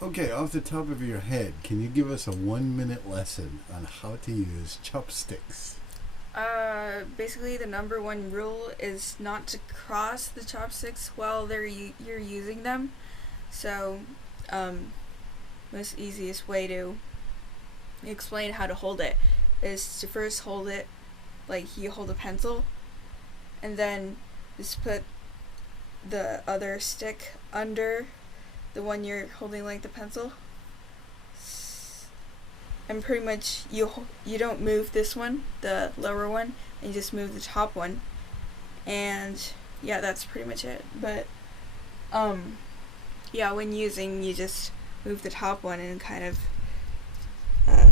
Okay, off the top of your head, can you give us a 1 minute lesson on how to use chopsticks? Basically, the number one rule is not to cross the chopsticks while you're using them. So, um, most easiest way to explain how to hold it is to first hold it like you hold a pencil, and then just put the other stick under the one you're holding like the pencil, and pretty much you don't move this one, the lower one, and you just move the top one, and yeah, that's pretty much it. But yeah, when using, you just move the top one and kind of uh,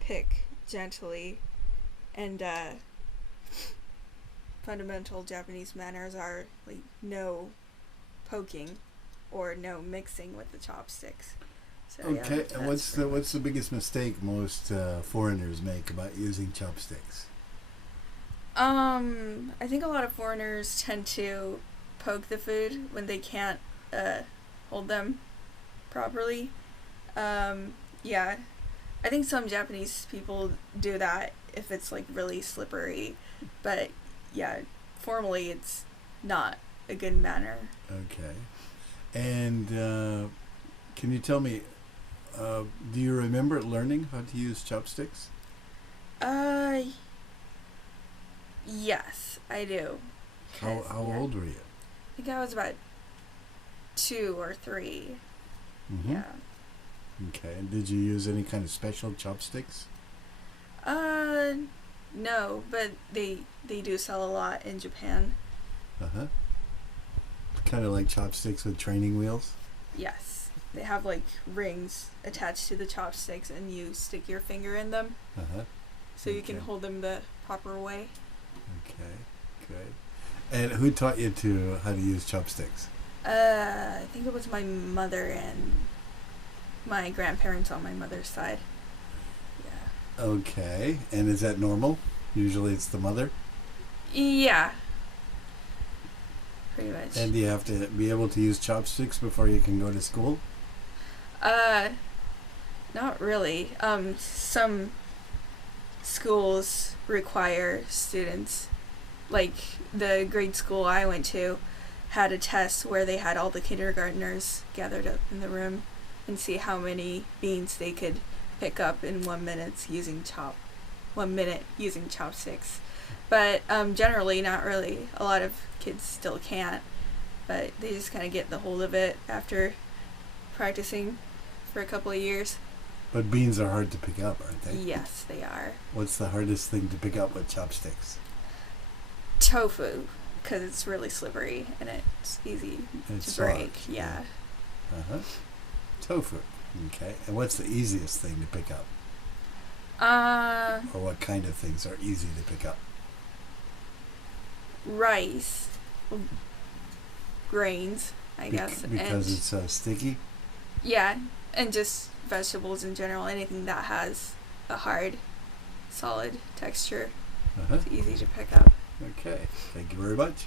pick gently, and fundamental Japanese manners are like no poking or no mixing with the chopsticks. So yeah, Okay, and that's what's the pretty what's much. the biggest mistake most foreigners make about using chopsticks? I think a lot of foreigners tend to poke the food when they can't uh, hold them properly. Yeah, I think some Japanese people do that if it's like really slippery, but yeah, formally it's not a good manner. Okay, and can you tell me, do you remember learning how to use chopsticks? Uh, yes, I do. How Cause how yeah, old were you? I think I was about 2 or 3. Mm-hmm. Yeah. Okay, and did you use any kind of special chopsticks? Uh, no, but they do sell a lot in Japan. Uh huh. Kind of like chopsticks with training wheels. Yes, they have like rings attached to the chopsticks, and you stick your finger in them Uh huh. so you can Okay. hold them the proper way. Okay. Good. And who taught you to how to use chopsticks? I think it was my mother and my grandparents on my mother's side. Yeah. Okay. And is that normal? Usually it's the mother. Yeah, pretty much. And do you have to be able to use chopsticks before you can go to school? Uh, Not really. Some schools require students, like the grade school I went to, had a test where they had all the kindergartners gathered up in the room and see how many beans they could pick up in 1 minute using 1 minute using chopsticks. But generally, not really. A lot of kids still can't, but they just kind of get the hold of it after practicing for a couple of years. But beans are hard to pick up, aren't they? Yes, they are. What's the hardest thing to pick up with chopsticks? Tofu, because it's really slippery and it's easy It's to break. soft. Yeah. Uh huh. Tofu. Okay. And what's the easiest thing to pick up? Uh, Or what kind of things are easy to pick up? Rice, grains, I guess, Because and it's so sticky? yeah, and just vegetables in general. Anything that has a hard, solid texture, Uh huh. it's easy to pick up. Okay. Thank you very much.